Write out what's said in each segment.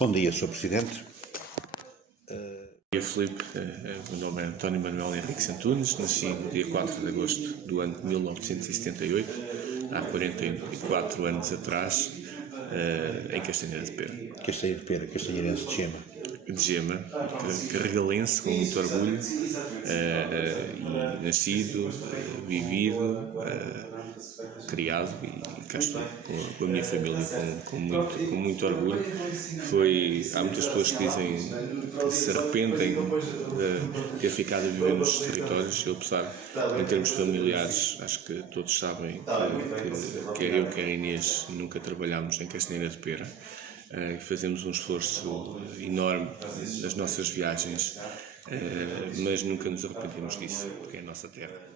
Bom dia, Sr. Presidente. Bom dia, Filipe. O meu nome é António Manuel Henrique Antunes, nasci no dia 4 de agosto do ano de 1978, há 44 anos atrás, em Castanheira de Pera. Castanheira de Pera, castanheirense de Gema. De Gema, carregalense, com muito orgulho, e nascido, vivido, criado e cá estou com a minha família com muito orgulho. Há muitas pessoas que dizem que se arrependem de ter ficado a viver nos territórios. Eu, apesar, em termos familiares, acho que todos sabem que quer eu, quer a Inês, nunca trabalhámos em Castanheira de Pera. Fazemos um esforço enorme nas nossas viagens, mas nunca nos arrependemos disso, porque é a nossa terra.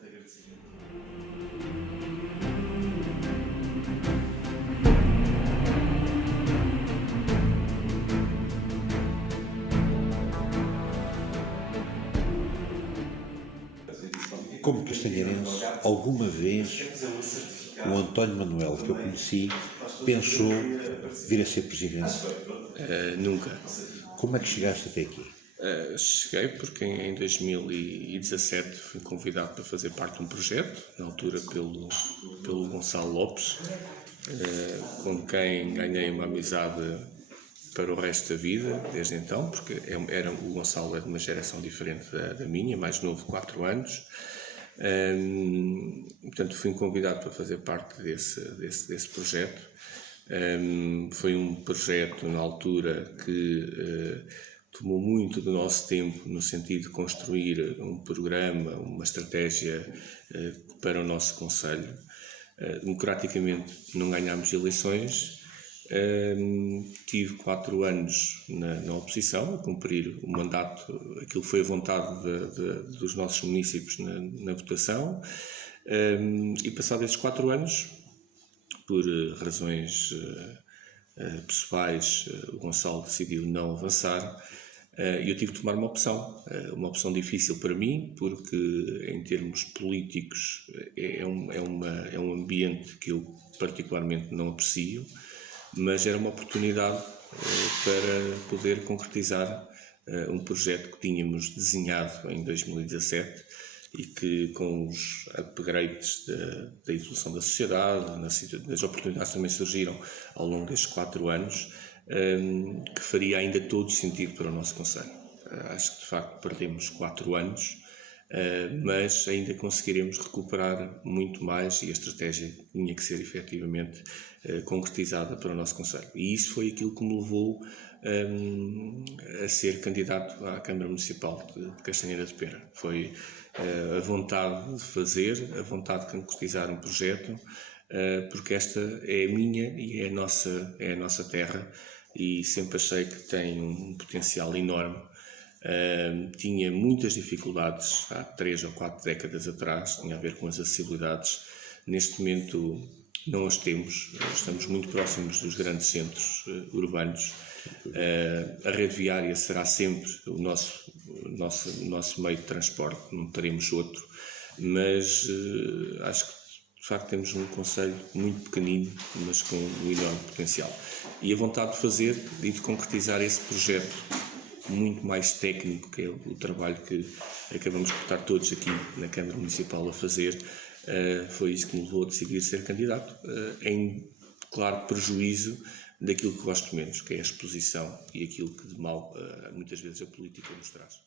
Como castanheirense, alguma vez o António Manuel, que eu conheci, pensou vir a ser Presidente? Nunca. Como é que chegaste até aqui? Cheguei porque em 2017 fui convidado para fazer parte de um projeto, na altura pelo Gonçalo Lopes, com quem ganhei uma amizade para o resto da vida, desde então, porque o Gonçalo é de uma geração diferente da minha, mais novo, 4 anos. Portanto, fui convidado para fazer parte desse projeto. Foi um projeto, na altura, que tomou muito do nosso tempo, no sentido de construir um programa, uma estratégia para o nosso concelho. Democraticamente não ganhámos eleições. Tive 4 anos na oposição, a cumprir o mandato, aquilo foi a vontade dos nossos municípios na votação, e passados esses 4 anos, por razões pessoais, o Gonçalo decidiu não avançar, e eu tive de tomar uma opção difícil para mim, porque em termos políticos é um ambiente que eu particularmente não aprecio, mas era uma oportunidade para poder concretizar um projeto que tínhamos desenhado em 2017 e que, com os upgrades da evolução da sociedade, das oportunidades que também surgiram ao longo destes 4 anos, que faria ainda todo sentido para o nosso concelho. Acho que, de facto, perdemos 4 anos, mas ainda conseguiremos recuperar muito mais, e a estratégia tinha que ser efetivamente concretizada para o nosso concelho. E isso foi aquilo que me levou a ser candidato à Câmara Municipal de Castanheira de Pera. Foi a vontade de fazer, a vontade de concretizar um projeto, porque esta é a minha e é a nossa terra, e sempre achei que tem um potencial enorme. Tinha muitas dificuldades há 3 ou 4 décadas atrás, tinha a ver com as acessibilidades. Neste momento não as temos, estamos muito próximos dos grandes centros urbanos. A rede viária será sempre o nosso meio de transporte, não teremos outro, mas acho que de facto temos um concelho muito pequenino, mas com um enorme potencial. E a vontade de fazer e de concretizar esse projeto muito mais técnico, que é o trabalho que acabamos por estar todos aqui na Câmara Municipal a fazer, foi isso que me levou a decidir ser candidato, em claro prejuízo daquilo que gosto menos, que é a exposição e aquilo que de mal muitas vezes a política nos traz.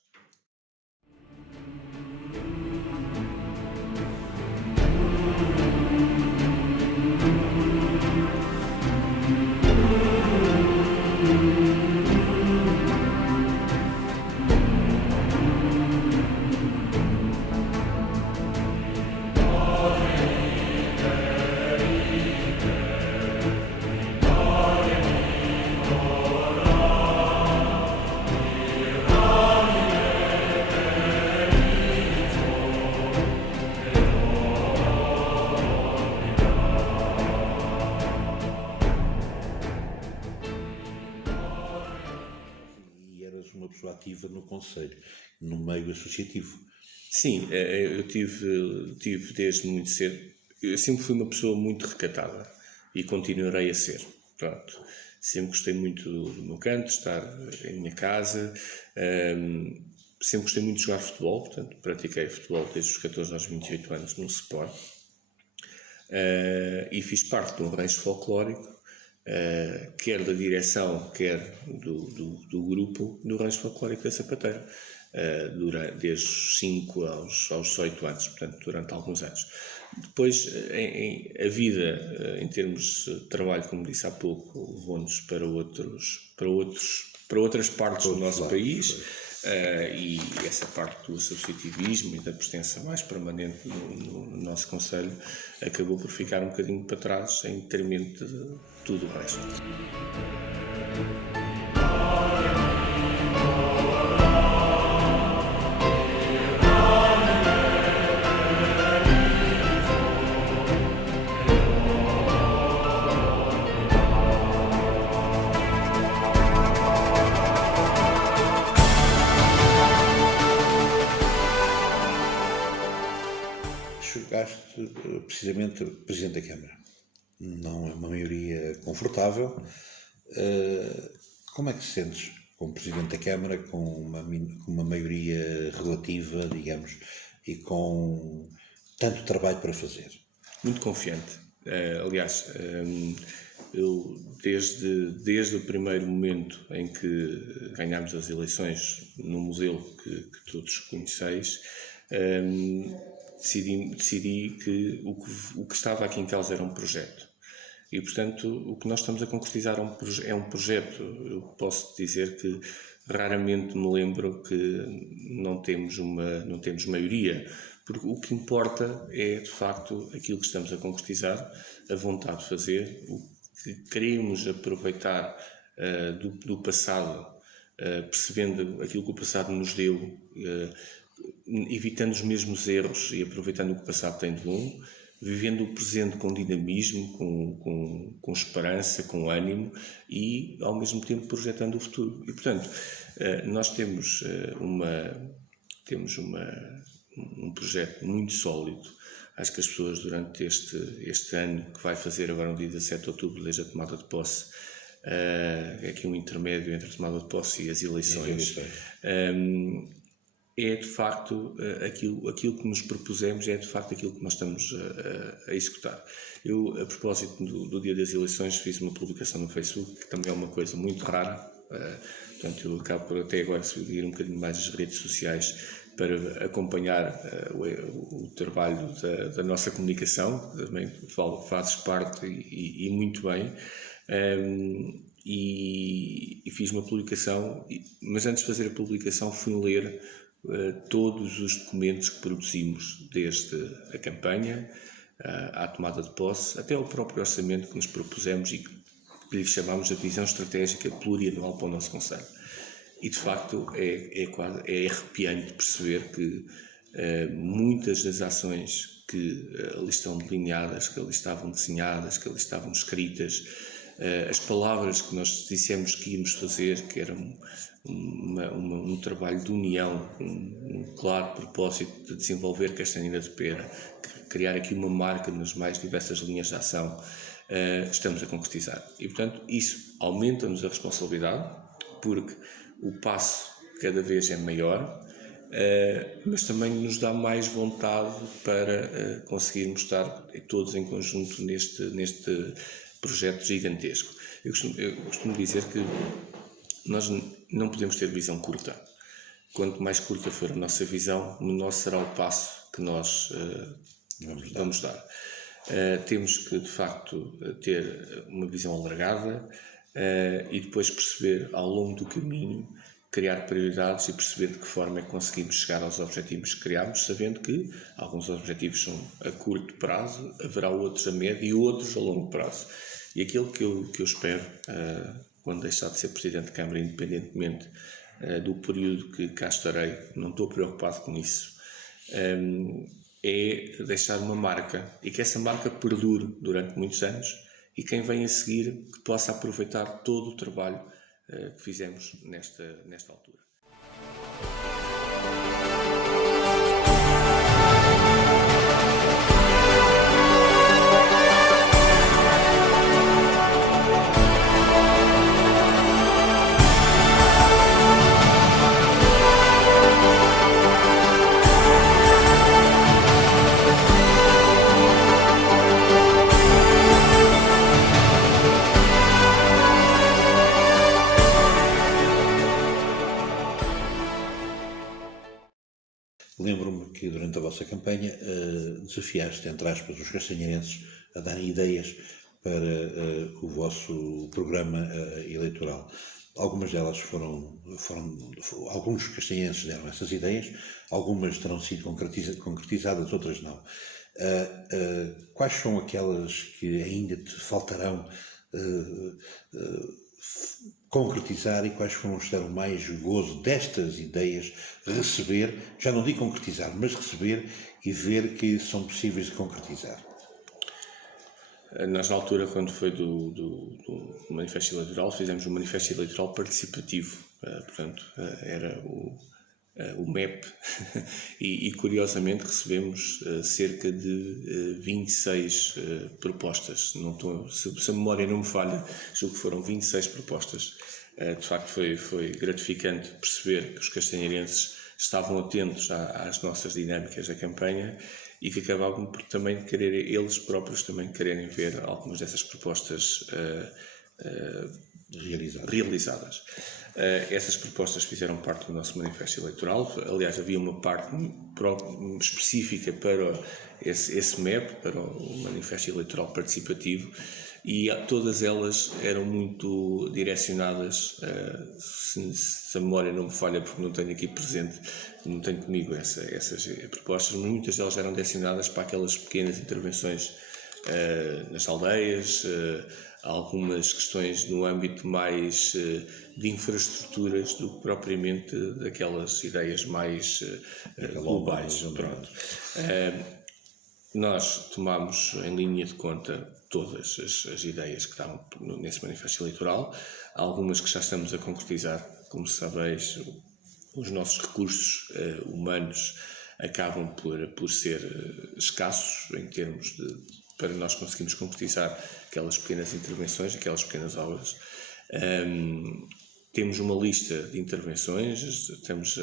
Uma pessoa ativa no concelho, no meio associativo. Sim, eu tive desde muito cedo. Eu sempre fui uma pessoa muito recatada e continuarei a ser. Pronto. sempre gostei muito do meu canto, estar em minha casa, sempre gostei muito de jogar futebol, portanto pratiquei futebol desde os 14 aos 28 anos no Sport, e fiz parte de um rancho folclórico, quer da direção, quer do grupo do rancho folclórico da Sapateira, desde os 5 aos 18 anos, portanto durante alguns anos. Depois, a vida, em termos de trabalho, como disse há pouco, levou-nos para outras partes do nosso país, e essa parte do associativismo e da presença mais permanente no nosso concelho acabou por ficar um bocadinho para trás em detrimento de tudo o resto. Chegaste precisamente Presidente da Câmara. Não é uma maioria confortável. Como é que te sentes como Presidente da Câmara, com uma maioria relativa, digamos, e com tanto trabalho para fazer? Muito confiante. Aliás, eu desde o primeiro momento em que ganhámos as eleições no modelo que todos conheceis, decidi que o que estava aqui em causa era um projeto. E, portanto, o que nós estamos a concretizar é um projeto. Eu posso dizer que raramente me lembro que não temos maioria, porque o que importa é, de facto, aquilo que estamos a concretizar, a vontade de fazer, o que queremos aproveitar do passado, percebendo aquilo que o passado nos deu, evitando os mesmos erros e aproveitando o que o passado tem de bom, vivendo o presente com dinamismo, com esperança, com ânimo e, ao mesmo tempo, projetando o futuro. E, portanto, nós temos um projeto muito sólido. Acho que as pessoas, durante este ano, que vai fazer agora no dia 17 de outubro, desde a tomada de posse, é aqui um intermédio entre a tomada de posse e as eleições, é de facto aquilo que nos propusemos, é de facto aquilo que nós estamos a executar. Eu, a propósito do dia das eleições, fiz uma publicação no Facebook, que também é uma coisa muito rara, portanto eu acabo por até agora seguir um bocadinho mais as redes sociais para acompanhar o trabalho da nossa comunicação, também fazes parte e muito bem. E fiz uma publicação, mas antes de fazer a publicação fui ler todos os documentos que produzimos desde a campanha à tomada de posse, até ao próprio orçamento que nos propusemos e que lhe chamamos a visão estratégica plurianual para o nosso concelho. E de facto é arrepiante perceber que muitas das ações que ali estão delineadas, que ali estavam desenhadas, que ali estavam escritas, as palavras que nós dissemos que íamos fazer, que era um trabalho de união, um claro propósito de desenvolver Castanheira de Pera, criar aqui uma marca nas mais diversas linhas de ação, estamos a concretizar. E, portanto, isso aumenta-nos a responsabilidade, porque o passo cada vez é maior, mas também nos dá mais vontade para conseguirmos estar todos em conjunto neste projeto gigantesco. Eu costumo dizer que nós não podemos ter visão curta. Quanto mais curta for a nossa visão, menor será o passo que nós vamos dar. Temos que, de facto, ter uma visão alargada e depois perceber, ao longo do caminho, criar prioridades e perceber de que forma é que conseguimos chegar aos objetivos que criamos, sabendo que alguns objetivos são a curto prazo, haverá outros a médio e outros a longo prazo. E aquilo que eu espero, quando deixar de ser Presidente de Câmara, independentemente do período que cá estarei, não estou preocupado com isso, é deixar uma marca e que essa marca perdure durante muitos anos e quem vem a seguir que possa aproveitar todo o trabalho que fizemos nesta altura. Lembro-me que durante a vossa campanha desafiaste, entre aspas, os castanheirenses a darem ideias para o vosso programa eleitoral. Algumas delas alguns castanheirenses deram essas ideias, algumas terão sido concretizadas, outras não. Quais são aquelas que ainda te faltarão concretizar e quais foram os que deram mais gozo destas ideias receber, já não digo concretizar, mas receber e ver que são possíveis de concretizar? Nós, na altura, quando foi do manifesto eleitoral, fizemos um manifesto eleitoral participativo, portanto, era o MEP, e curiosamente recebemos cerca de 26 propostas. Não estou, se a memória não me falha, julgo que foram 26 propostas. De facto, foi gratificante perceber que os castanheirenses estavam atentos às nossas dinâmicas da campanha e que acabavam por também querer, eles próprios também quererem ver algumas dessas propostas realizadas. Essas propostas fizeram parte do nosso manifesto eleitoral. Aliás, havia uma parte específica para esse MEP, para o manifesto eleitoral participativo, e todas elas eram muito direcionadas, se a memória não me falha, porque não tenho aqui presente, não tenho comigo essas propostas, mas muitas delas eram direcionadas para aquelas pequenas intervenções nas aldeias, algumas questões no âmbito mais de infraestruturas do que propriamente daquelas ideias mais globais. Pronto. Nós tomámos em linha de conta todas as ideias que estavam nesse manifesto eleitoral, algumas que já estamos a concretizar. Como sabeis, os nossos recursos humanos acabam por ser escassos em termos para nós conseguirmos concretizar aquelas pequenas intervenções, aquelas pequenas obras. Temos uma lista de intervenções, estamos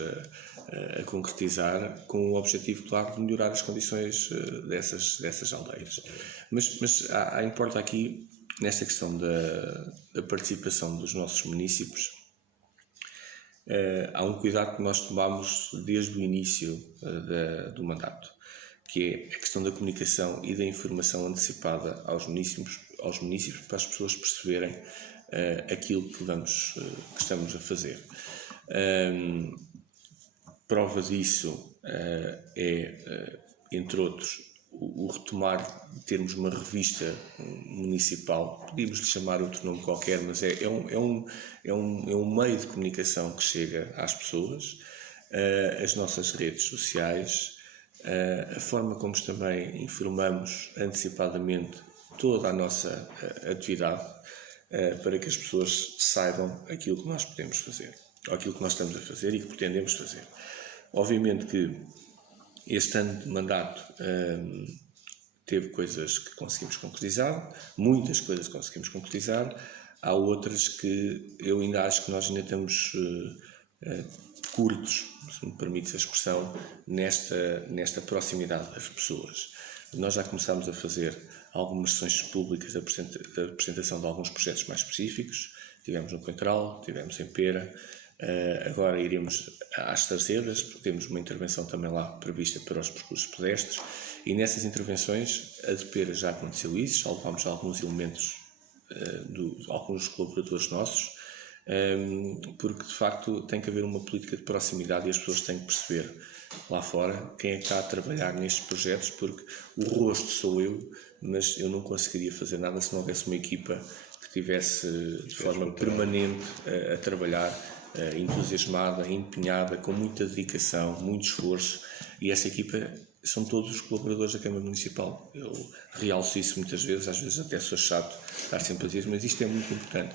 a concretizar com o objetivo, claro, de melhorar as condições dessas aldeias. Mas importa aqui, nesta questão da participação dos nossos municípios, há um cuidado que nós tomamos desde o início do mandato, que é a questão da comunicação e da informação antecipada aos municípios para as pessoas perceberem aquilo que estamos a fazer. Prova disso é, entre outros, o retomar de termos uma revista municipal, podíamos lhe chamar outro nome qualquer, mas é um meio de comunicação que chega às pessoas, as nossas redes sociais, a forma como também informamos antecipadamente toda a nossa atividade, para que as pessoas saibam aquilo que nós podemos fazer, ou aquilo que nós estamos a fazer e que pretendemos fazer. Obviamente que este ano de mandato teve coisas que conseguimos concretizar, muitas coisas que conseguimos concretizar, há outras que eu ainda acho que nós ainda estamos curtos, se me permite a expressão, nesta proximidade das pessoas. Nós já começámos a fazer algumas sessões públicas da apresentação de alguns projetos mais específicos. Tivemos no Coentral, tivemos em Pera, agora iremos às Tarcedas, temos uma intervenção também lá prevista para os percursos pedestres, e nessas intervenções, a de Pera já aconteceu isso, já levámos alguns elementos de alguns colaboradores nossos, porque de facto tem que haver uma política de proximidade e as pessoas têm que perceber lá fora quem é que está a trabalhar nestes projetos, porque o rosto sou eu, mas eu não conseguiria fazer nada se não houvesse uma equipa que estivesse de forma permanente a trabalhar, entusiasmada, empenhada, com muita dedicação, muito esforço, e essa equipa são todos os colaboradores da Câmara Municipal. Eu realço isso muitas vezes, às vezes até sou chato estar sempre a dizer, mas isto é muito importante.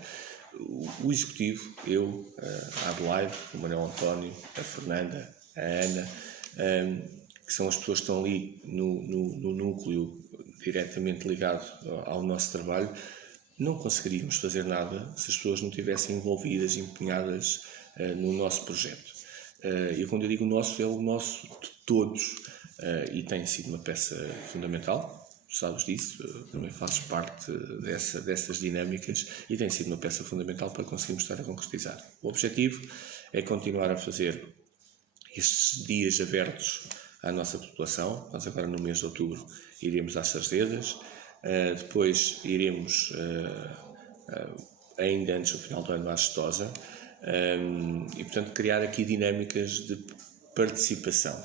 O Executivo, eu, a Adelaide, o Manuel António, a Fernanda, a Ana, que são as pessoas que estão ali no núcleo diretamente ligado ao nosso trabalho, não conseguiríamos fazer nada se as pessoas não estivessem envolvidas, empenhadas no nosso projeto. E quando eu digo nosso, é o nosso de todos, e tem sido uma peça fundamental. Sabes disso, também fazes parte dessas dinâmicas e tem sido uma peça fundamental para conseguirmos estar a concretizar. O objetivo é continuar a fazer estes dias abertos à nossa população. Nós agora no mês de outubro iremos às Sarzedas, depois iremos, ainda antes do final do ano, à Astosa, e portanto criar aqui dinâmicas de participação.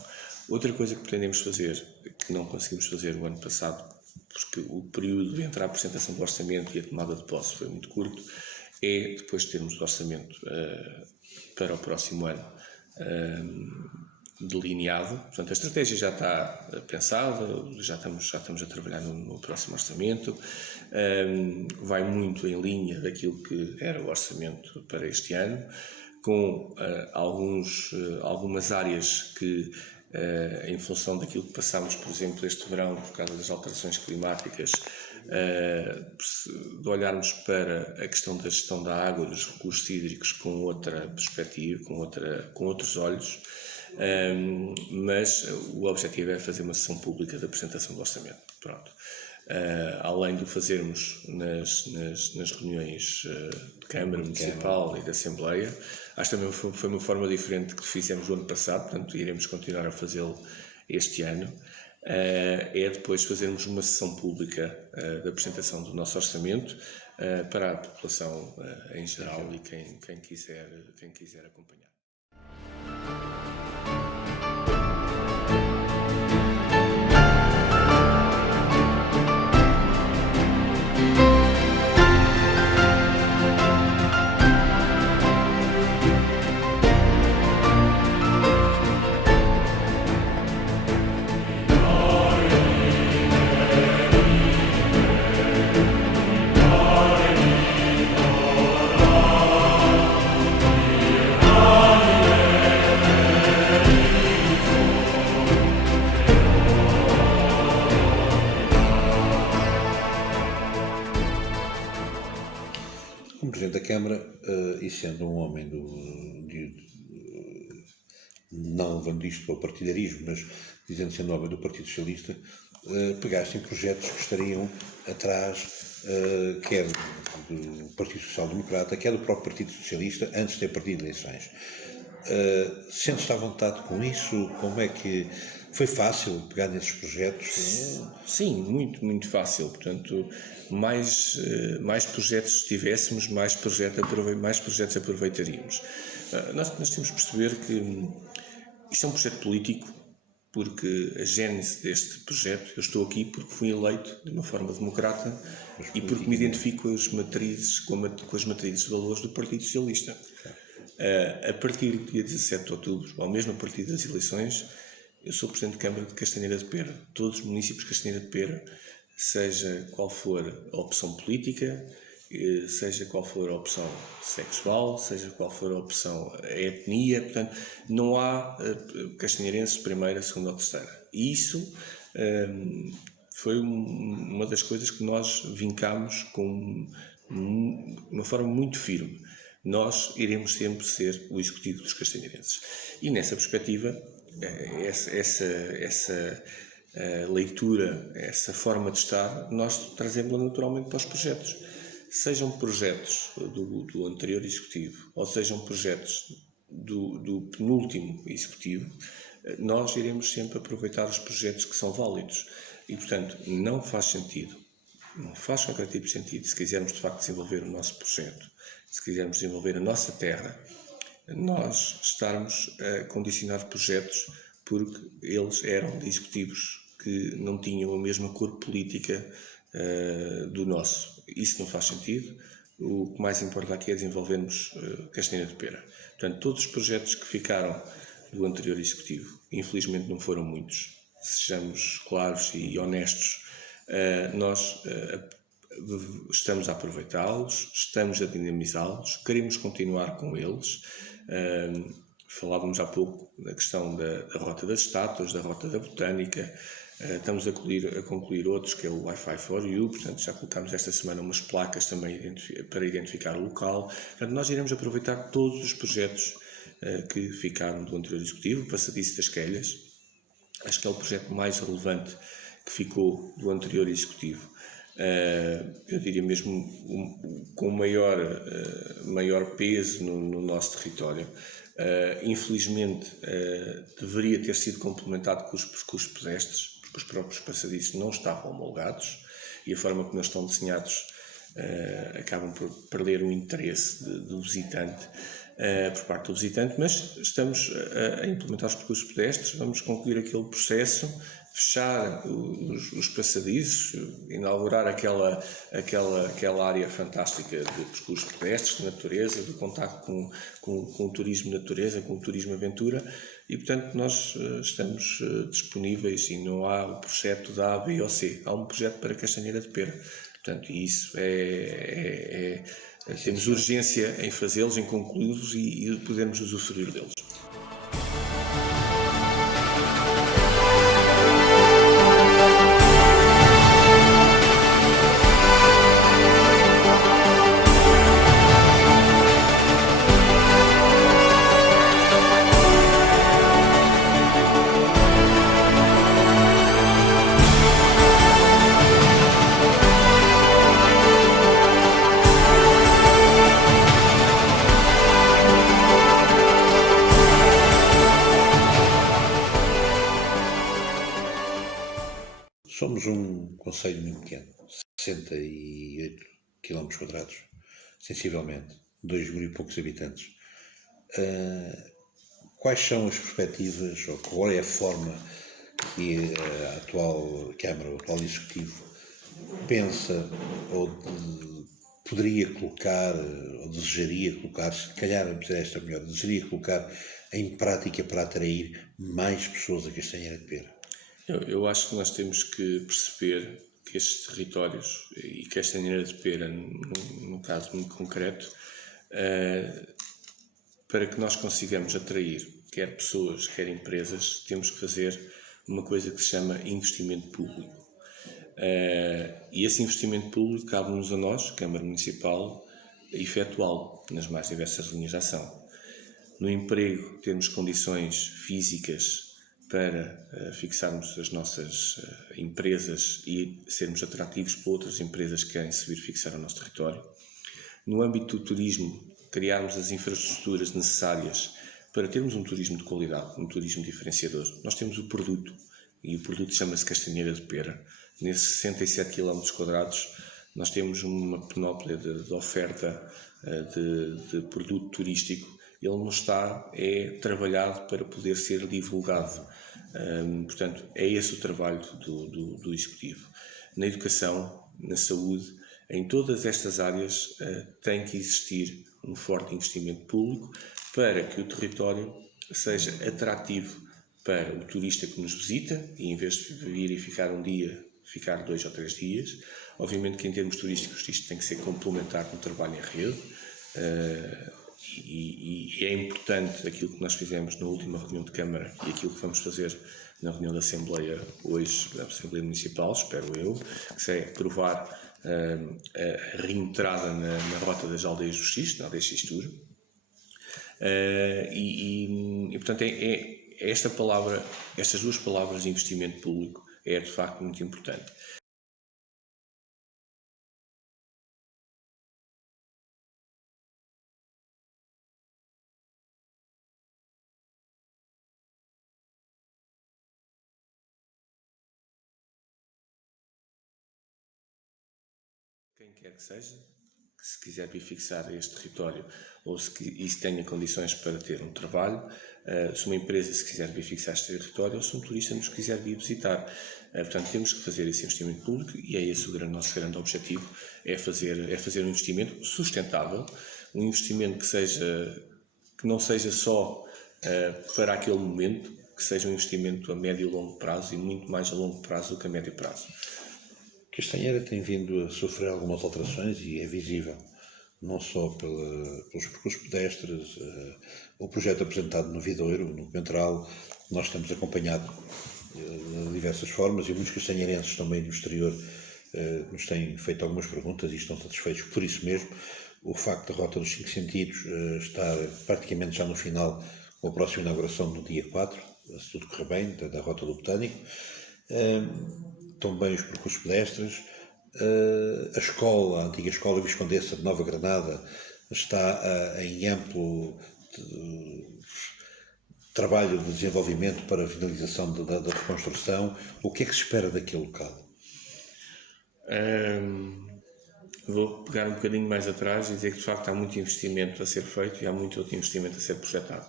Outra coisa que pretendemos fazer, que não conseguimos fazer o ano passado, porque o período entre a apresentação do orçamento e a tomada de posse foi muito curto, é depois de termos o orçamento para o próximo ano delineado. Portanto, a estratégia já está pensada, já estamos a trabalhar no próximo orçamento, vai muito em linha daquilo que era o orçamento para este ano, com algumas áreas que, em função daquilo que passámos, por exemplo, este verão, por causa das alterações climáticas, de olharmos para a questão da gestão da água, dos recursos hídricos com outra perspectiva, com outros olhos, mas o objetivo é fazer uma sessão pública de apresentação do orçamento. Pronto. Além de o fazermos nas reuniões de Câmara Municipal e de Assembleia, acho que também foi uma forma diferente que fizemos no ano passado, portanto iremos continuar a fazê-lo este ano, é depois fazermos uma sessão pública de apresentação do nosso orçamento para a população em geral e quem quiser acompanhar. Como Presidente da Câmara, e sendo um homem não levando isto para o partidarismo, mas dizendo sendo homem do Partido Socialista, pegaste em projetos que estariam atrás, quer do Partido Social Democrata, quer do próprio Partido Socialista, antes de ter perdido eleições. Sentes-te à vontade com isso? Como é que foi fácil pegar nesses projetos? Sim, muito, muito fácil. Portanto, mais projetos tivéssemos, mais projetos aproveitaríamos. Nós temos que perceber que isto é um projeto político, porque a gênese deste projeto, eu estou aqui porque fui eleito de uma forma democrata e porque me identifico com as matrizes de valores do Partido Socialista. A partir do dia 17 de outubro, ou mesmo a partir das eleições, eu sou Presidente de Câmara de Castanheira de Pera. Todos os municípios de Castanheira de Pera, seja qual for a opção política, seja qual for a opção sexual, seja qual for a opção a etnia, portanto, não há castanheirenses de primeira, segunda ou terceira. E isso foi uma das coisas que nós vincámos com uma forma muito firme. Nós iremos sempre ser o executivo dos castanheirenses. E nessa perspectiva, essa leitura, essa forma de estar, nós trazemos-la naturalmente para os projetos. Sejam projetos do anterior executivo ou sejam projetos do penúltimo executivo, nós iremos sempre aproveitar os projetos que são válidos. E, portanto, não faz qualquer tipo de sentido, se quisermos de facto desenvolver o nosso projeto, se quisermos desenvolver a nossa terra, nós estarmos a condicionar projetos porque eles eram de executivos que não tinham a mesma cor política do nosso. Isso não faz sentido. O que mais importa aqui é desenvolvermos Castanheira de Pera. Portanto, todos os projetos que ficaram do anterior executivo, infelizmente não foram muitos, sejamos claros e honestos, nós estamos a aproveitá-los, estamos a dinamizá-los, queremos continuar com eles. Falávamos há pouco da questão da Rota das Estátuas, da Rota da Botânica, estamos a concluir outros, que é o Wi-Fi for You, portanto já colocámos esta semana umas placas também para identificar o local. Portanto, nós iremos aproveitar todos os projetos que ficaram do anterior executivo. O Passadiço das Quelhas, acho que é o projeto mais relevante que ficou do anterior executivo. Eu diria mesmo com maior peso no nosso território, Infelizmente, deveria ter sido complementado com os percursos pedestres, porque os próprios passadiços não estavam homologados e a forma como eles estão desenhados acabam por perder o interesse do visitante, por parte do visitante, mas estamos a implementar os percursos pedestres, vamos concluir aquele processo, fechar os passadiços, inaugurar aquela área fantástica de percursos pedestres, de natureza, de contacto com o turismo de natureza, com o turismo aventura, e portanto nós estamos disponíveis e não há o projeto da A, B ou C, há um projeto para Castanheira de Pera. Portanto, isso temos urgência em fazê-los, em concluí-los e podermos usufruir deles. Somos um concelho muito pequeno, 68 km², sensivelmente, 2.000 e poucos habitantes. Quais são as perspectivas, ou qual é a forma que a atual Câmara, o atual Executivo, pensa ou poderia colocar, ou desejaria colocar, se calhar esta melhor, desejaria colocar em prática para atrair mais pessoas a Castanheira de Pera? Eu acho que nós temos que perceber que estes territórios, e Castanheira de Pera, num caso muito concreto, para que nós consigamos atrair quer pessoas, quer empresas, temos que fazer uma coisa que se chama investimento público. E esse investimento público cabe-nos a nós, Câmara Municipal, efetuá-lo nas mais diversas linhas de ação. No emprego, temos condições físicas para fixarmos as nossas empresas e sermos atrativos para outras empresas que querem se vir fixar o nosso território. No âmbito do turismo, criarmos as infraestruturas necessárias para termos um turismo de qualidade, um turismo diferenciador. Nós temos o produto, e o produto chama-se Castanheira de Pera. Nesses 67 km², nós temos uma panóplia de oferta de produto turístico. Ele não está, é trabalhado para poder ser divulgado. Portanto, é esse o trabalho do Executivo. Na educação, na saúde, em todas estas áreas tem que existir um forte investimento público para que o território seja atrativo para o turista que nos visita e, em vez de vir e ficar um dia, ficar 2 ou 3 dias. Obviamente que em termos turísticos isto tem que ser complementar com o trabalho em rede. E é importante aquilo que nós fizemos na última reunião de Câmara e aquilo que vamos fazer na reunião da Assembleia hoje, da Assembleia Municipal, espero eu, que é provar a reentrada na rota das aldeias do X, na aldeia X-Tour. Portanto, esta palavra, estas duas palavras de investimento público é de facto muito importante. Quem quer que seja, que se quiser vir fixar este território ou se tenha condições para ter um trabalho, se uma empresa se quiser vir fixar este território ou se um turista nos quiser vir visitar. Portanto, temos que fazer esse investimento público e é esse o nosso grande objetivo, é fazer um investimento sustentável, um investimento que não seja só para aquele momento, que seja um investimento a médio e longo prazo e muito mais a longo prazo do que a médio prazo. Castanheira tem vindo a sofrer algumas alterações e é visível, não só pelos percursos pedestres, o projeto apresentado no Vidoiro, no Comentral, nós temos acompanhado de diversas formas e muitos castanheirenses também do exterior nos têm feito algumas perguntas e estão satisfeitos por isso mesmo. O facto da Rota dos 5 Sentidos estar praticamente já no final, com a próxima inauguração no dia 4, se tudo correr bem, da Rota do Botânico. Também os percursos pedestres, a antiga escola Viscondessa de Nova Granada está em amplo trabalho de desenvolvimento para a finalização da reconstrução. O que é que se espera daquele local? Vou pegar um bocadinho mais atrás e dizer que de facto há muito investimento a ser feito e há muito outro investimento a ser projetado.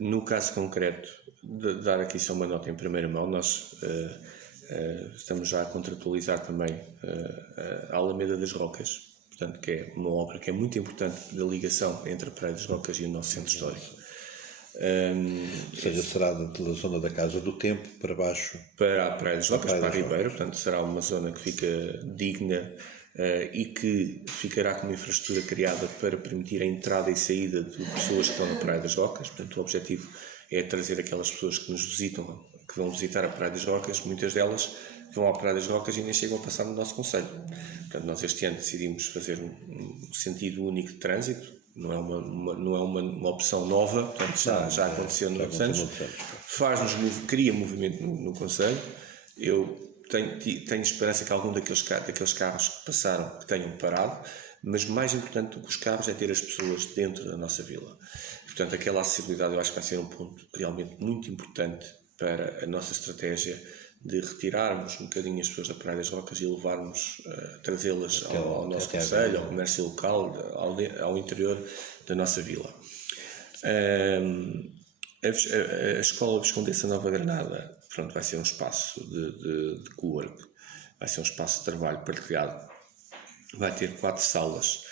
No caso concreto, de dar aqui só uma nota em primeira mão, nós estamos já a contratualizar também a Alameda das Rocas, portanto, que é uma obra que é muito importante da ligação entre a Praia das Rocas e o nosso centro histórico. Ou seja, será da zona da Casa do Tempo para baixo? Para a Praia das Rocas, para a Ribeira, portanto será uma zona que fica digna e que ficará com uma infraestrutura criada para permitir a entrada e saída de pessoas que estão na Praia das Rocas. Portanto, o objetivo é trazer aquelas pessoas que nos visitam, que vão visitar a Praia das Rocas, muitas delas vão à Praia das Rocas e nem chegam a passar no nosso concelho. Portanto, nós este ano decidimos fazer um sentido único de trânsito. Não é uma opção nova, portanto já aconteceu há muitos anos. Cria movimento no concelho. Eu tenho esperança que algum daqueles carros que passaram que tenham parado, mas mais importante do que os carros é ter as pessoas dentro da nossa vila. Portanto, aquela acessibilidade eu acho que vai ser um ponto realmente muito importante para a nossa estratégia de retirarmos um bocadinho as pessoas da Praia das Rocas e levarmos, trazê-las ao nosso concelho, ao comércio local, ao interior da nossa vila. A Escola Viscondessa Nova Granada, pronto, vai ser um espaço de co-work, vai ser um espaço de trabalho partilhado, vai ter 4 salas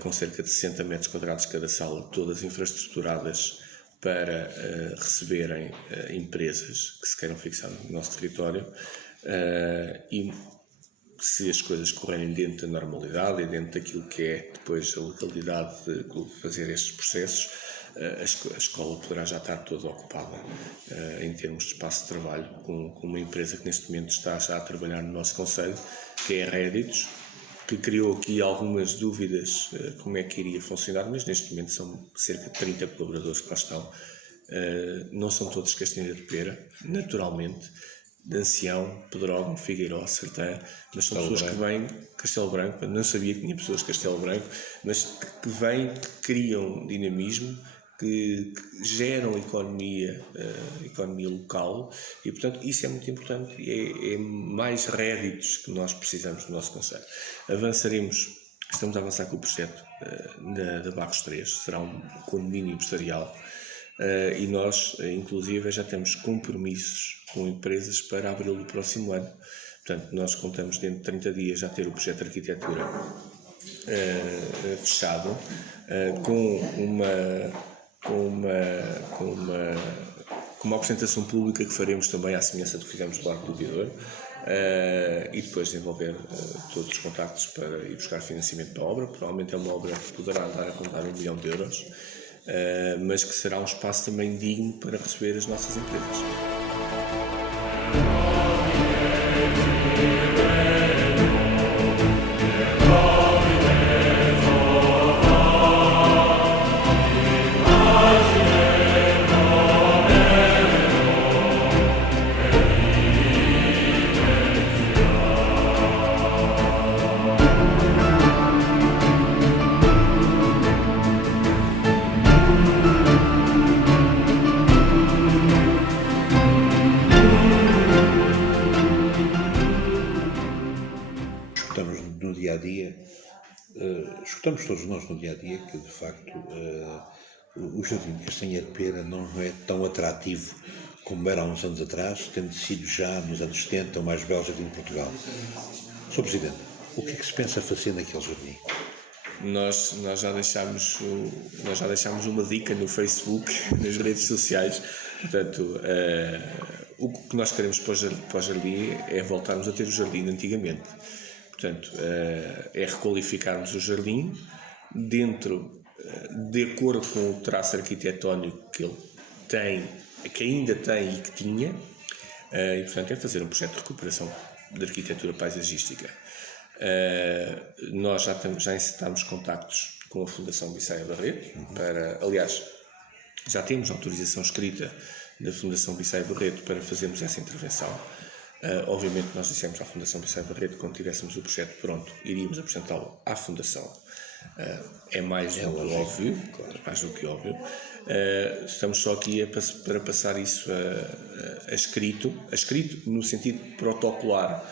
com cerca de 60 metros quadrados cada sala, todas infraestruturadas para receberem empresas que se queiram fixar no nosso território e se as coisas correrem dentro da normalidade e dentro daquilo que é depois a legalidade de fazer estes processos, a escola poderá já estar toda ocupada em termos de espaço de trabalho com uma empresa que neste momento está já a trabalhar no nosso concelho, que é a Réditos, que criou aqui algumas dúvidas como é que iria funcionar, mas neste momento são cerca de 30 colaboradores que lá estão. Não são todos Castanheira de Pera, naturalmente, de Ancião, Pedrógão, Figueiró, Sertã, mas são pessoas que vêm de Castelo Branco. Não sabia que tinha pessoas de Castelo Branco, mas que vêm, que criam dinamismo, que geram economia local e, portanto, isso é muito importante e é mais réditos que nós precisamos do nosso concelho. Estamos a avançar com o projeto da Barros 3, será um condomínio empresarial e nós, inclusive, já temos compromissos com empresas para abril do próximo ano. Portanto, nós contamos dentro de 30 dias já ter o projeto de arquitetura fechado com uma apresentação pública que faremos também à semelhança do que fizemos do Largo do Vidor e depois desenvolver todos os contactos para ir buscar financiamento da obra. Provavelmente é uma obra que poderá andar a rondar 1 milhão de euros, mas que será um espaço também digno para receber as nossas empresas. Escutamos todos nós no dia-a-dia que, de facto, o Jardim de Castanheira de Pera não é tão atrativo como era há uns anos atrás, tendo sido já nos anos 70 o mais belo jardim de Portugal. Sr. Presidente, o que é que se pensa fazer naquele jardim? Nós já deixámos uma dica no Facebook, nas redes sociais. Portanto, o que nós queremos para o jardim é voltarmos a ter o jardim de antigamente. Portanto, é requalificarmos o jardim de acordo com o traço arquitetónico que ele tem, que ainda tem e que tinha, e portanto é fazer um projeto de recuperação de arquitetura paisagística. Nós já encetámos contactos com a Fundação Bissaia Barreto, aliás, já temos autorização escrita da Fundação Bissaia Barreto para fazermos essa intervenção. Obviamente nós dissemos à Fundação Bissaia Barreto que quando tivéssemos o projeto pronto, iríamos apresentá-lo à Fundação. é mais do que óbvio, claro, mais do que óbvio. Estamos só aqui para passar isso a escrito no sentido protocolar,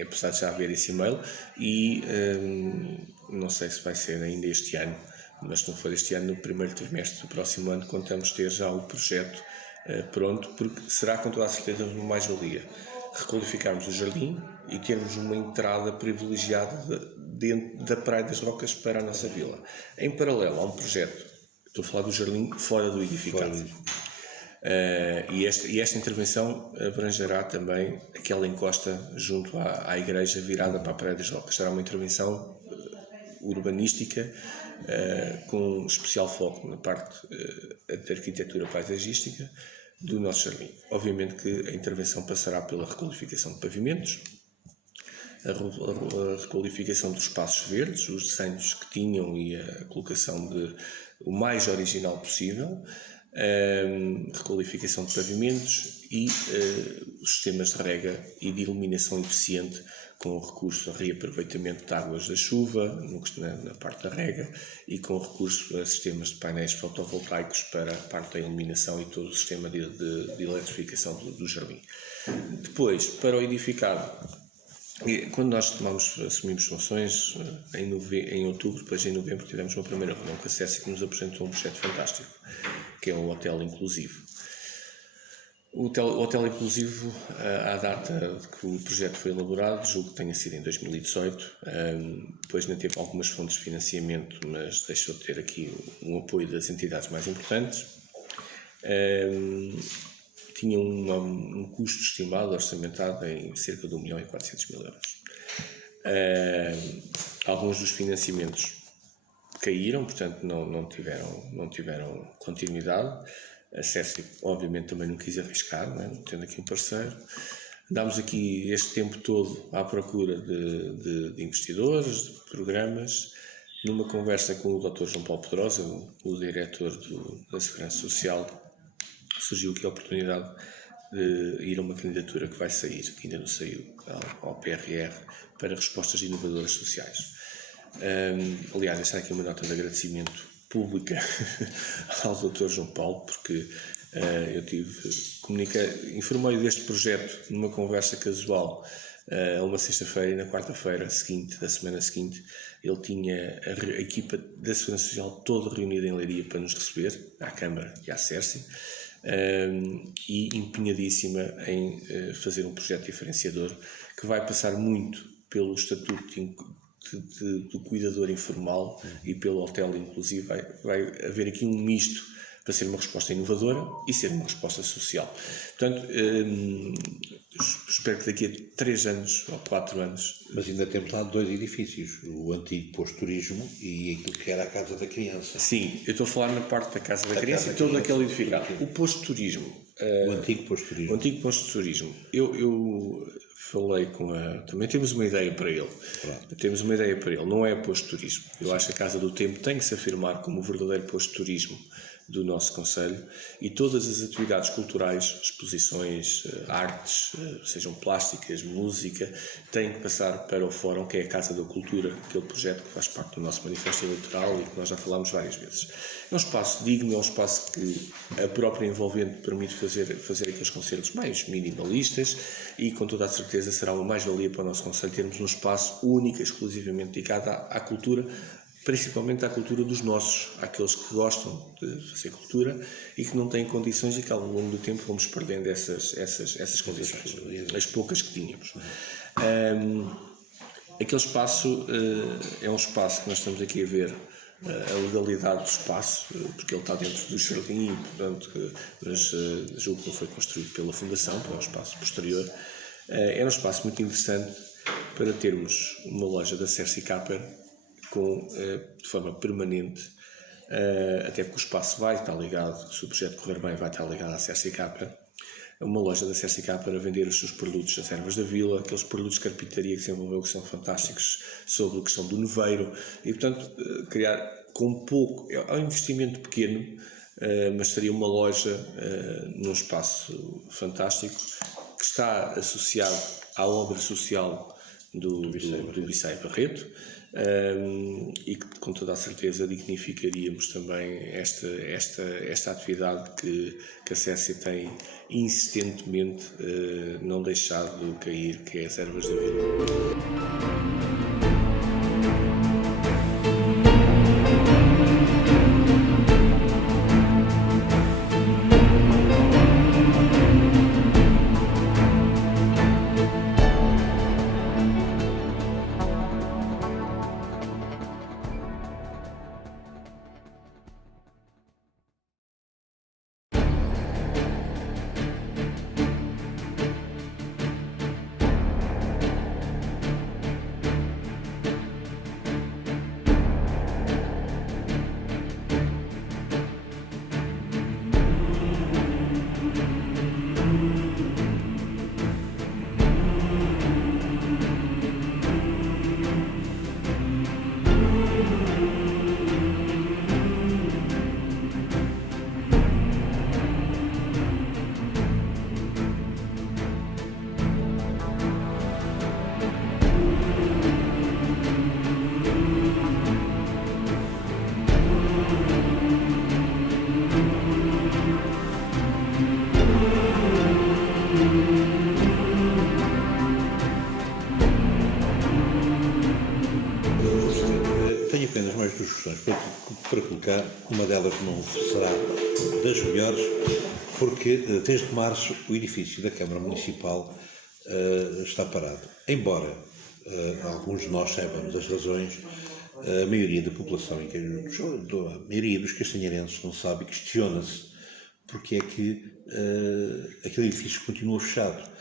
apesar de já haver esse e-mail, e não sei se vai ser ainda este ano, mas se não for este ano, no primeiro trimestre do próximo ano, contamos ter já o projeto pronto, porque será com toda a certeza uma mais-valia requalificarmos o jardim e termos uma entrada privilegiada dentro da Praia das Rocas para a nossa vila. Em paralelo há um projeto, estou a falar do jardim fora do edificado, e esta intervenção abrangerá também aquela encosta junto à igreja virada para a Praia das Rocas. Será uma intervenção urbanística com especial foco na parte da arquitetura paisagística do nosso jardim. Obviamente que a intervenção passará pela requalificação de pavimentos, a requalificação dos espaços verdes, os desenhos que tinham e a colocação o mais original possível, requalificação de pavimentos e os sistemas de rega e de iluminação eficiente com recurso a reaproveitamento de águas da chuva na parte da rega e com recurso a sistemas de painéis fotovoltaicos para a parte da iluminação e todo o sistema de eletrificação do jardim. Depois, para o edificado, quando nós assumimos funções em outubro, depois em novembro tivemos uma primeira reunião com a SESI que nos apresentou um projeto fantástico, que é o Hotel Inclusivo. O Hotel Inclusivo, à data que o projeto foi elaborado, julgo que tenha sido em 2018, depois ainda teve algumas fontes de financiamento, mas deixou de ter aqui um apoio das entidades mais importantes. Tinha um custo estimado, orçamentado em cerca de 1.400.000 euros. Alguns dos financiamentos caíram, portanto não tiveram continuidade. A SESI, obviamente, também não quis arriscar, não é? Tendo aqui um parceiro. Andámos aqui este tempo todo à procura de investidores, de programas. Numa conversa com o Dr. João Paulo Pedrosa, o diretor da Segurança Social, surgiu aqui a oportunidade de ir a uma candidatura que vai sair, que ainda não saiu, ao PRR, para respostas inovadoras sociais. Aliás, esta é aqui uma nota de agradecimento pública ao Dr. João Paulo, porque eu informei deste projeto numa conversa casual a uma sexta-feira, e na quarta-feira seguinte, da semana seguinte, ele tinha a equipa da Segurança Social toda reunida em Leiria para nos receber, à Câmara e à SERSI, e empenhadíssima em fazer um projeto diferenciador que vai passar muito pelo estatuto do cuidador informal e pelo hotel inclusive. Vai haver aqui um misto para ser uma resposta inovadora e ser uma resposta social. Portanto, espero que daqui a 3 anos ou 4 anos... Mas ainda temos lá 2 edifícios, o antigo posto turismo e aquilo que era a Casa da Criança. Sim, eu estou a falar na parte da Casa da Criança e todo aquele edificado. O posto turismo. O antigo posto turismo. O antigo posto turismo. Eu falei também temos uma ideia para ele. Pronto. Temos uma ideia para ele. Não é posto turismo. Eu acho que a Casa do Tempo tem que se afirmar como o verdadeiro posto turismo do nosso concelho, e todas as atividades culturais, exposições, artes, sejam plásticas, música, têm que passar para o Fórum, que é a Casa da Cultura, aquele projeto que faz parte do nosso manifesto eleitoral e que nós já falámos várias vezes. É um espaço digno, é um espaço que a própria envolvente permite fazer aqueles concertos mais minimalistas, e com toda a certeza será uma mais-valia para o nosso concelho termos um espaço único, exclusivamente dedicado à cultura, principalmente à cultura dos nossos, àqueles que gostam de fazer cultura e que não têm condições, e que ao longo do tempo vamos perdendo essas condições, as poucas que tínhamos. Aquele espaço é um espaço que nós estamos aqui a ver a legalidade do espaço, porque ele está dentro do jardim e, portanto, mas julgo que não foi construído pela Fundação, é um espaço posterior. É um espaço muito interessante para termos uma loja da Sersi Capper de forma permanente, até porque o espaço vai estar ligado, se o projeto correr bem, vai estar ligado à Sersi Capper, uma loja da Sersi Capper a vender os seus produtos, as ervas da vila, aqueles produtos de carpintaria que se envolveu, que são fantásticos, sobre a questão do neveiro, e portanto criar com pouco, é um investimento pequeno, mas seria uma loja num espaço fantástico, que está associado à obra social do Bicei Barreto, e que com toda a certeza dignificaríamos também esta atividade que a CESI tem insistentemente não deixado cair, que é as ervas da vida. Tenho apenas mais duas questões para colocar. Uma delas não será das melhores, porque desde março o edifício da Câmara Municipal está parado. Embora alguns de nós saibamos as razões, a maioria da população, a maioria dos castanheirenses não sabe e questiona-se porque é que aquele edifício continua fechado.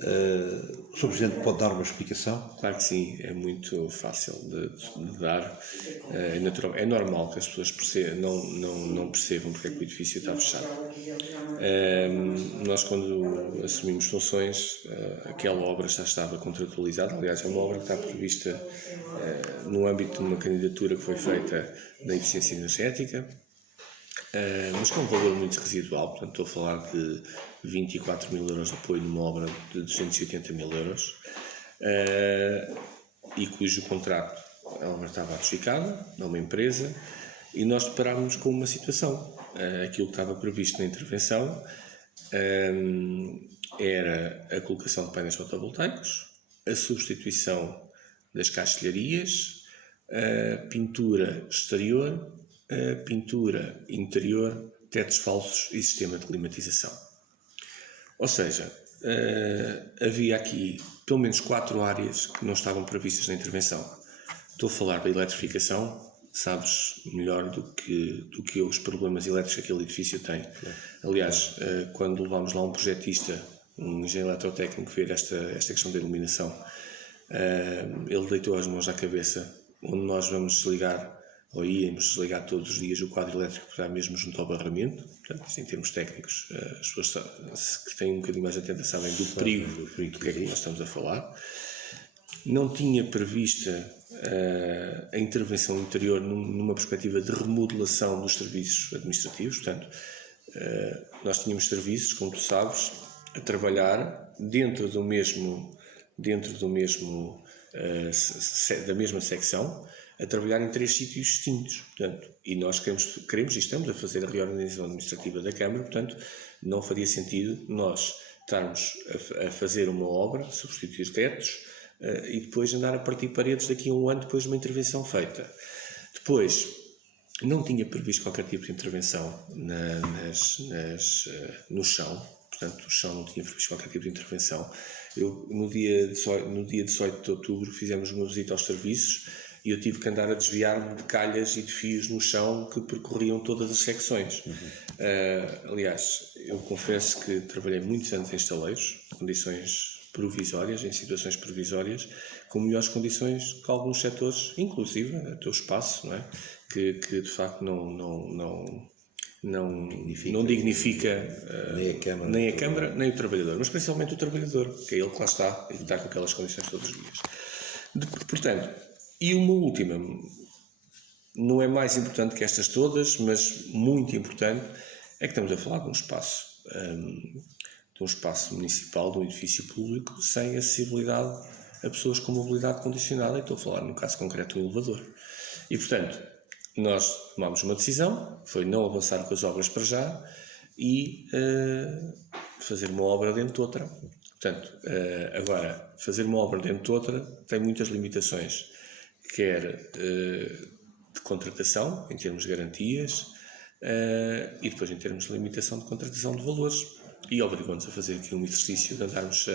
O Sr. Presidente pode dar uma explicação? Claro que sim, é muito fácil de dar. É normal que as pessoas não percebam porque é que o edifício está fechado. Nós, quando assumimos funções, aquela obra já estava contratualizada. Aliás, é uma obra que está prevista no âmbito de uma candidatura que foi feita na eficiência energética, mas com um valor muito residual. Portanto, estou a falar de 24 mil euros de apoio numa obra de 280 mil euros, e cujo contrato, a obra estava adjudicada a uma empresa, e nós deparámos com uma situação. Aquilo que estava previsto na intervenção era a colocação de painéis fotovoltaicos, a substituição das caixilharias, a pintura exterior, a pintura interior, tetos falsos e sistema de climatização. Ou seja, havia aqui pelo menos 4 áreas que não estavam previstas na intervenção. Estou a falar da eletrificação. Sabes melhor do que eu os problemas elétricos que aquele edifício tem. Aliás, quando levámos lá um projetista, um engenheiro eletrotécnico, ver esta questão da iluminação, ele deitou as mãos à cabeça, onde nós vamos desligar, ou íamos desligar todos os dias, o quadro elétrico que está mesmo junto ao barramento. Portanto, em termos técnicos, as pessoas que têm um bocadinho mais atenta sabem do perigo do que é que nós estamos a falar. Não tinha prevista a intervenção interior numa perspectiva de remodelação dos serviços administrativos. Portanto, nós tínhamos serviços, como tu sabes, a trabalhar dentro da mesma secção, a trabalhar em 3 sítios distintos. Portanto, e nós queremos e estamos a fazer a reorganização administrativa da Câmara. Portanto, não faria sentido nós estarmos a fazer uma obra, substituir tetos, e depois andar a partir paredes daqui a um ano depois de uma intervenção feita. Depois, não tinha previsto qualquer tipo de intervenção no chão. Portanto, o chão não tinha previsto qualquer tipo de intervenção. No dia 18 de outubro fizemos uma visita aos serviços e eu tive que andar a desviar-me de calhas e de fios no chão que percorriam todas as secções. Aliás, eu confesso que trabalhei muitos anos em estaleiros, condições provisórias, em situações provisórias, com melhores condições que alguns setores, inclusive o teu espaço, não é? que de facto não dignifica nem a Câmara, nem o trabalhador, mas principalmente o trabalhador, que é ele que lá está e que está com aquelas condições todos os dias. Portanto, e uma última, não é mais importante que estas todas, mas muito importante, é que estamos a falar de um espaço municipal, de um edifício público, sem acessibilidade a pessoas com mobilidade condicionada, e estou a falar no caso concreto do elevador. E, portanto, nós tomámos uma decisão, foi não avançar com as obras para já e fazer uma obra dentro de outra. Portanto, agora, fazer uma obra dentro de outra tem muitas limitações, quer de contratação, em termos de garantias, e depois em termos de limitação de contratação de valores. E obrigou-nos a fazer aqui um exercício de andarmos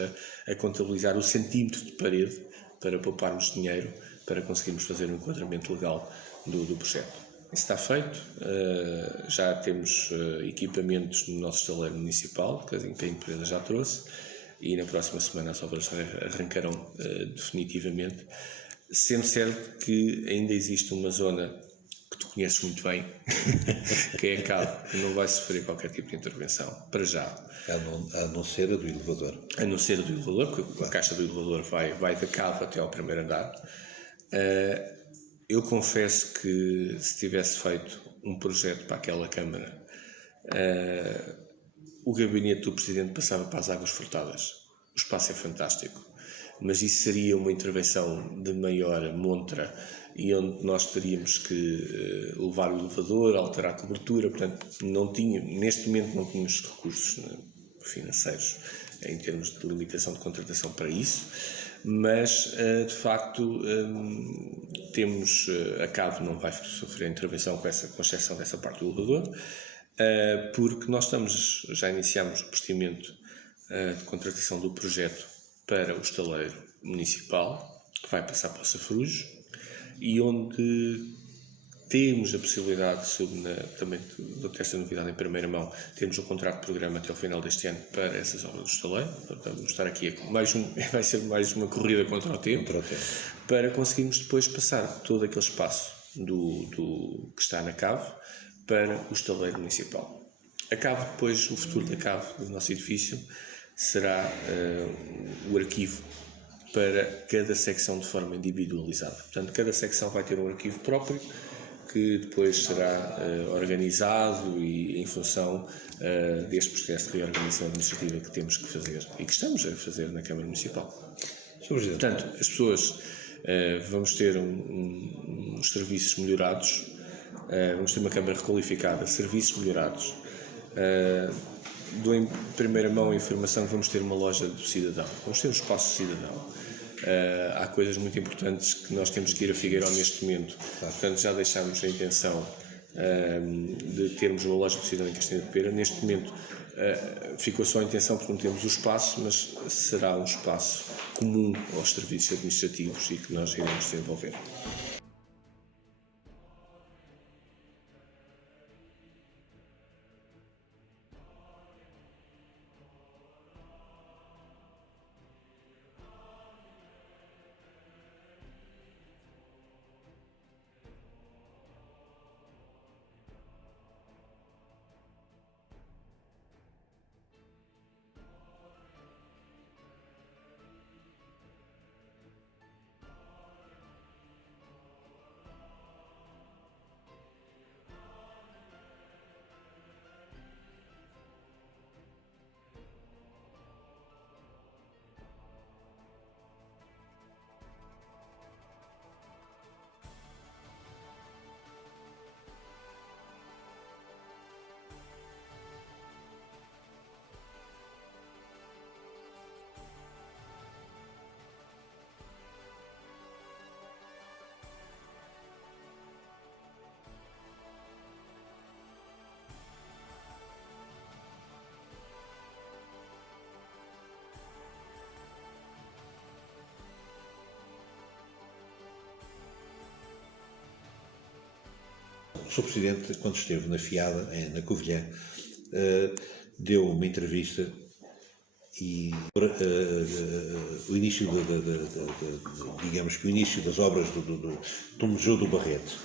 a contabilizar o centímetro de parede para pouparmos dinheiro, para conseguirmos fazer um enquadramento legal do projeto. Isso está feito, já temos equipamentos no nosso estaleiro municipal, que a empresa já trouxe, e na próxima semana as obras arrancarão definitivamente, sendo certo que ainda existe uma zona que tu conheces muito bem, que é a cave, que não vai sofrer qualquer tipo de intervenção, para já. A não ser a do elevador. A não ser a do elevador, porque a caixa do elevador vai da cave até ao primeiro andar. Eu confesso que se tivesse feito um projeto para aquela Câmara, o gabinete do Presidente passava para as águas furtadas. O espaço é fantástico, mas isso seria uma intervenção de maior montra e onde nós teríamos que levar o elevador, alterar a cobertura, portanto, neste momento não tínhamos recursos financeiros em termos de limitação de contratação para isso, mas de facto temos, a cave não vai sofrer intervenção com exceção dessa parte do elevador, porque nós já iniciamos o procedimento de contratação do projeto para o estaleiro municipal, que vai passar para o Safrujo, e onde temos a possibilidade, também dou-te esta novidade em primeira mão, temos um contrato de programa até ao final deste ano para essas obras do estaleiro. Portanto, vamos estar aqui, vai ser mais uma corrida contra o tempo, para conseguirmos depois passar todo aquele espaço que está na cave para o estaleiro municipal. A cave, depois, o futuro da cave do nosso edifício será o arquivo para cada secção de forma individualizada. Portanto, cada secção vai ter um arquivo próprio que depois será organizado e em função deste processo de reorganização administrativa que temos que fazer e que estamos a fazer na Câmara Municipal. Portanto, as pessoas vamos ter uns serviços melhorados, vamos ter uma Câmara requalificada, serviços melhorados. Dou em primeira mão a informação que vamos ter uma loja do cidadão, vamos ter um espaço cidadão. Há coisas muito importantes que nós temos que ir a Figueiró neste momento, portanto já deixámos a intenção de termos uma loja do cidadão em Castanheira de Pera. Neste momento ficou só a intenção porque não temos o espaço, mas será um espaço comum aos serviços administrativos e que nós iremos desenvolver. O Sr. Presidente, quando esteve na FIADA, na Covilhã, deu uma entrevista e o início digamos que o início das obras do Museu do Barrete.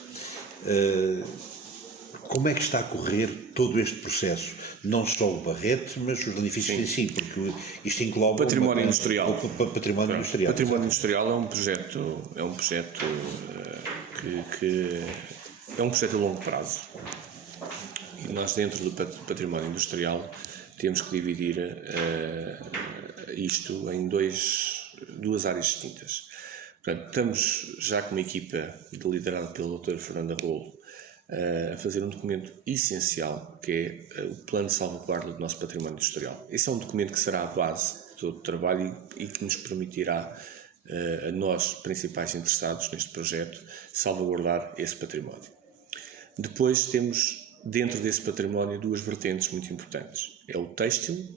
Como é que está a correr todo este processo? Não só o Barrete, mas os edifícios em si, porque isto engloba património industrial. Património industrial. Património industrial é um projeto que é um projeto a longo prazo. E nós, dentro do património industrial, temos que dividir isto em dois duas áreas distintas. Portanto, estamos já com uma equipa liderada pelo Dr. Fernando Arrolo a fazer um documento essencial, que é o Plano de Salvaguarda do nosso Património Industrial. Esse é um documento que será a base de todo o trabalho e que nos permitirá, a nós, principais interessados neste projeto, salvaguardar esse património. Depois temos, dentro desse património, duas vertentes muito importantes. É o têxtil,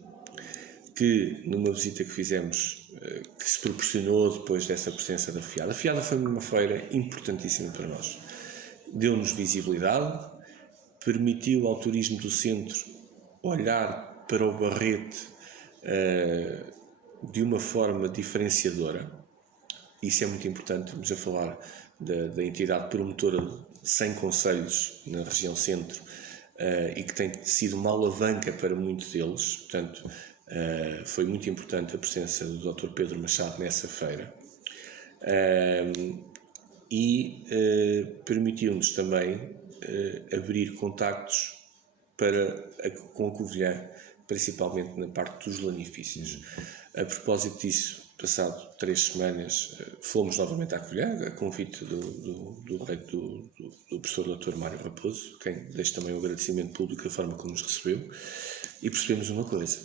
que numa visita que fizemos, que se proporcionou depois dessa presença da FIADA. A FIADA foi uma feira importantíssima para nós. Deu-nos visibilidade, permitiu ao turismo do centro olhar para o Barrete de uma forma diferenciadora. Isso é muito importante. Estamos a falar da entidade promotora de 100 concelhos na região centro e que tem sido uma alavanca para muitos deles. Portanto, foi muito importante a presença do Dr. Pedro Machado nessa feira. Permitiu-nos também abrir contactos com a Covilhã, principalmente na parte dos lanifícios. A propósito disso, passado 3 semanas, fomos novamente à Covilhã, a convite do professor Dr. Mário Raposo, quem deixo também o agradecimento público da forma como nos recebeu, e percebemos uma coisa: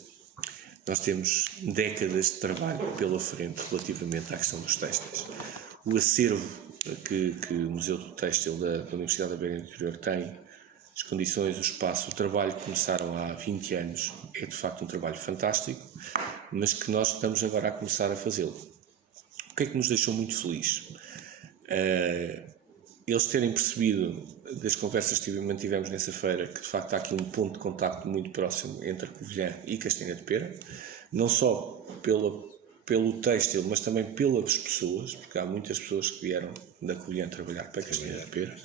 nós temos décadas de trabalho pela frente relativamente à questão dos têxteis. O acervo que o Museu do Têxtil da Universidade da Beira Interior tem, as condições, o espaço, o trabalho que começaram há 20 anos, é de facto um trabalho fantástico, mas que nós estamos agora a começar a fazê-lo. O que é que nos deixou muito feliz? Eles terem percebido, das conversas que mantivemos nessa feira, que de facto há aqui um ponto de contacto muito próximo entre a Covilhã e Castanha de Pera, não só pelo têxtil, mas também pelas pessoas, porque há muitas pessoas que vieram da Covilhã trabalhar para Castanha de Pera.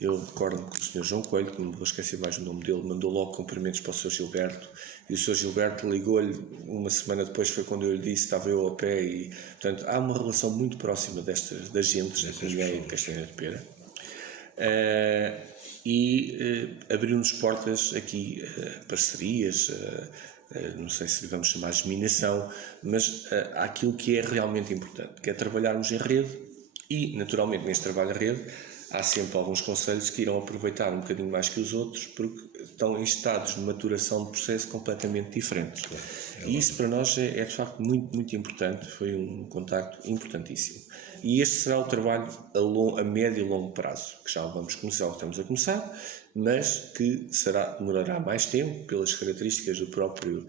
Eu recordo-me que o Sr. João Coelho, que não me vou esquecer mais o nome dele, mandou logo cumprimentos para o Sr. Gilberto, e o Sr. Gilberto ligou-lhe uma semana depois, foi quando eu lhe disse, estava eu ao pé, e portanto há uma relação muito próxima das gentes da Covilhã e de Castanha de Pera. Abriu-nos portas aqui, parcerias, não sei se vamos chamar de geminação, mas há aquilo que é realmente importante, que é trabalharmos em rede, e naturalmente neste trabalho em rede há sempre alguns concelhos que irão aproveitar um bocadinho mais que os outros, porque estão em estados de maturação de processo completamente diferentes. E isso para nós é de facto muito, muito importante, foi um contacto importantíssimo. E este será o trabalho a médio e longo prazo, que já vamos começar, estamos a começar, mas que demorará mais tempo pelas características do próprio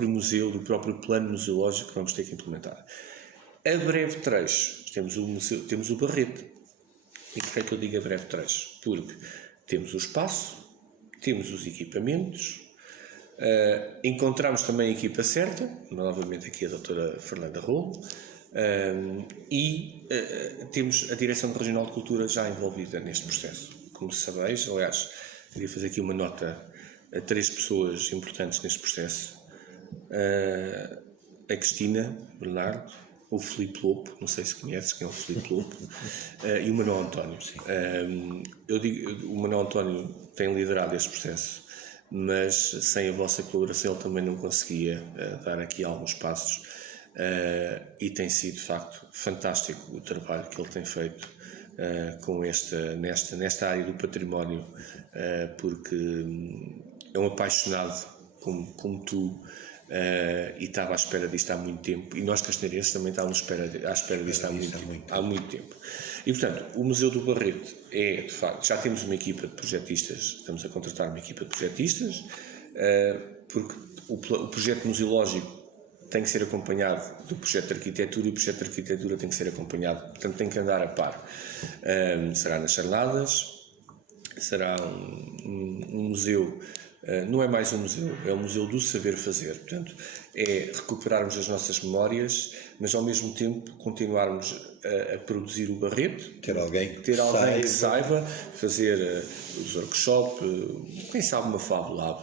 museu, do próprio plano museológico que vamos ter que implementar. A breve trecho, temos o Barrete. E porquê é que eu digo a breve trecho? Porque temos o espaço, temos os equipamentos, encontramos também a equipa certa, novamente aqui a doutora Fernanda Arrolo, temos a Direção Regional de Cultura já envolvida neste processo. Como sabeis, aliás, queria fazer aqui uma nota a 3 pessoas importantes neste processo: a Cristina Bernardo, o Filipe Lopo, não sei se conheces quem é o Filipe Lopo, e o Manuel António. O Manuel António tem liderado este processo, mas sem a vossa colaboração ele também não conseguia dar aqui alguns passos, e tem sido de facto fantástico o trabalho que ele tem feito nesta área do património, porque é um apaixonado como tu, e estava à espera disto há muito tempo, e nós castanheirenses também estávamos à espera disto há muito tempo. E portanto, o Museu do Barrete de facto, já temos uma equipa de projetistas, estamos a contratar uma equipa de projetistas, porque o projeto museológico tem que ser acompanhado do projeto de arquitetura, e o projeto de arquitetura tem que ser acompanhado, portanto tem que andar a par. Será nas charladas, será um museu. Não é mais um museu, é um museu do saber fazer. Portanto, é recuperarmos as nossas memórias, mas ao mesmo tempo continuarmos a produzir o Barrete, ter alguém que saiba fazer os workshops, quem sabe uma Fab Lab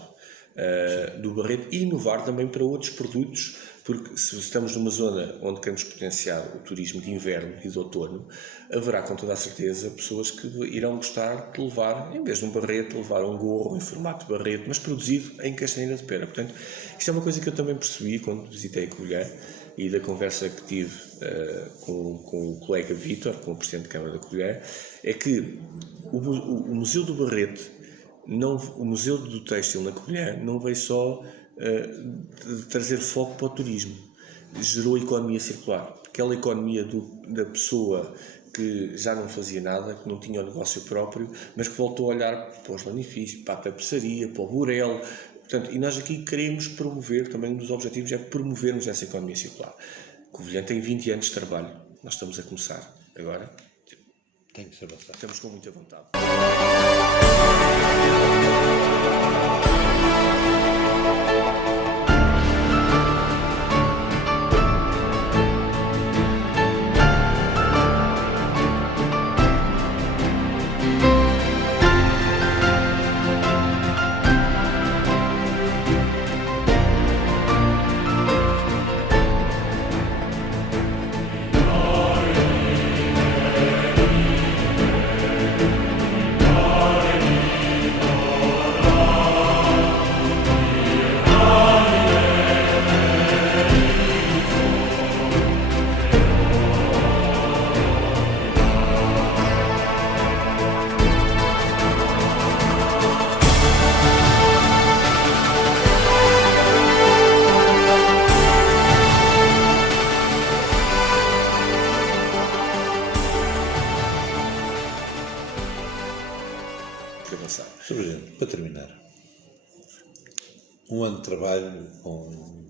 do Barrete, e inovar também para outros produtos porque se estamos numa zona onde queremos potenciar o turismo de inverno e de outono, haverá com toda a certeza pessoas que irão gostar de levar, em vez de um barrete, levar um gorro em formato de barrete, mas produzido em castanheira de pera. Portanto, isto é uma coisa que eu também percebi quando visitei a Covilhã, e da conversa que tive com o colega Vítor, com o Presidente da Câmara da Covilhã, é que o Museu do Barrete, o Museu do Têxtil na Covilhã, não veio só trazer foco para o turismo, gerou economia circular. Aquela economia da pessoa que já não fazia nada, que não tinha o negócio próprio, mas que voltou a olhar para os lanifícios, para a tapeçaria, para o burel. Portanto, e nós aqui queremos promover, também um dos objetivos é promovermos essa economia circular. Covilhã tem 20 anos de trabalho, nós estamos a começar agora. Tem que se avançar. Estamos com muita vontade. Sr. Presidente, para terminar, um ano de trabalho com,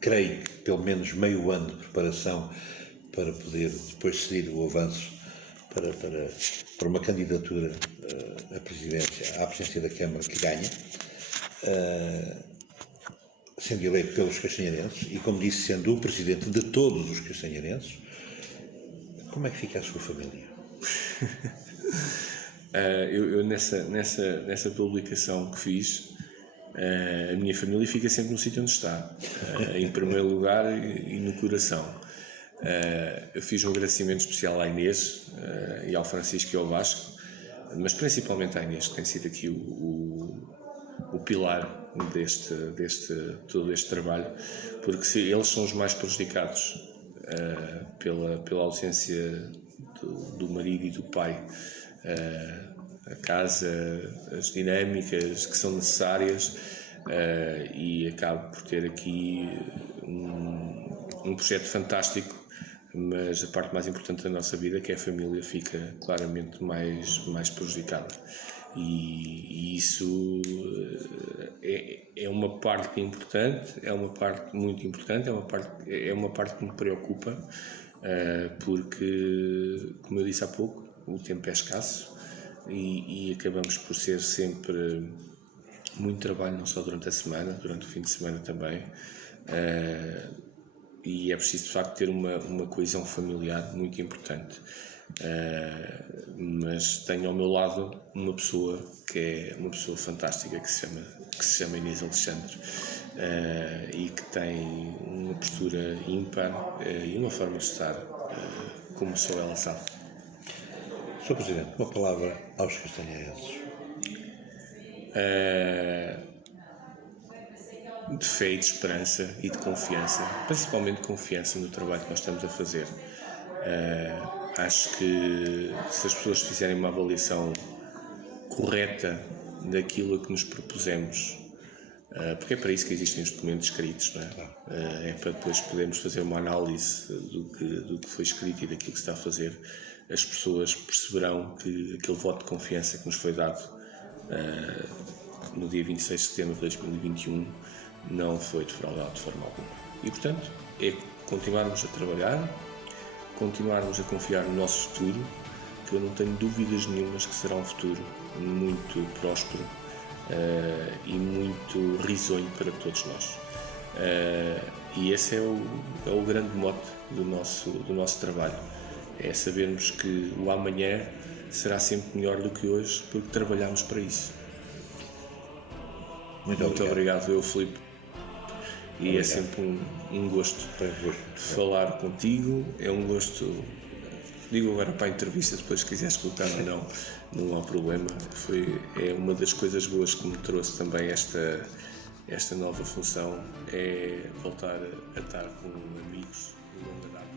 creio que pelo menos meio ano de preparação para poder depois seguir o avanço para uma candidatura à presidência da Câmara que ganha, sendo eleito pelos castanheirenses e, como disse, sendo o presidente de todos os castanheirenses. Como é que fica a sua família? Eu nessa publicação que fiz, a minha família fica sempre no sítio onde está, em primeiro lugar e no coração. Eu fiz um agradecimento especial à Inês e ao Francisco e ao Vasco, mas principalmente à Inês, que tem sido aqui o pilar todo este trabalho, porque eles são os mais prejudicados pela ausência do marido e do pai. A casa, as dinâmicas que são necessárias, e acabo por ter aqui um projeto fantástico, mas a parte mais importante da nossa vida, que é a família, fica claramente mais prejudicada, e isso é uma parte importante, é uma parte muito importante, é uma parte que me preocupa, porque, como eu disse há pouco, o tempo é escasso e acabamos por ser sempre muito trabalho, não só durante a semana, durante o fim de semana também, e é preciso de facto ter uma coesão familiar muito importante, mas tenho ao meu lado uma pessoa que é uma pessoa fantástica, que se chama Inês Alexandre, e que tem uma postura ímpar e uma forma de estar como só ela sabe. Sr. Presidente, uma palavra aos castanheirenses. De fé e de esperança e de confiança, principalmente confiança no trabalho que nós estamos a fazer. Acho que se as pessoas fizerem uma avaliação correta daquilo a que nos propusemos, porque é para isso que existem os documentos escritos, não é? É para depois podermos fazer uma análise do que foi escrito e daquilo que se está a fazer. As pessoas perceberão que aquele voto de confiança que nos foi dado no dia 26 de setembro de 2021 não foi defraudado de forma alguma. E, portanto, é continuarmos a trabalhar, continuarmos a confiar no nosso futuro, que eu não tenho dúvidas nenhumas que será um futuro muito próspero e muito risonho para todos nós. E esse é o grande mote do nosso trabalho. É sabermos que o amanhã será sempre melhor do que hoje, porque trabalhamos para isso. Muito obrigado, eu, Filipe, e é sempre um gosto falar contigo, é um gosto, digo agora para a entrevista, depois se quiseres colocar ou não há problema, é uma das coisas boas que me trouxe também esta nova função, é voltar a estar com amigos de longa data.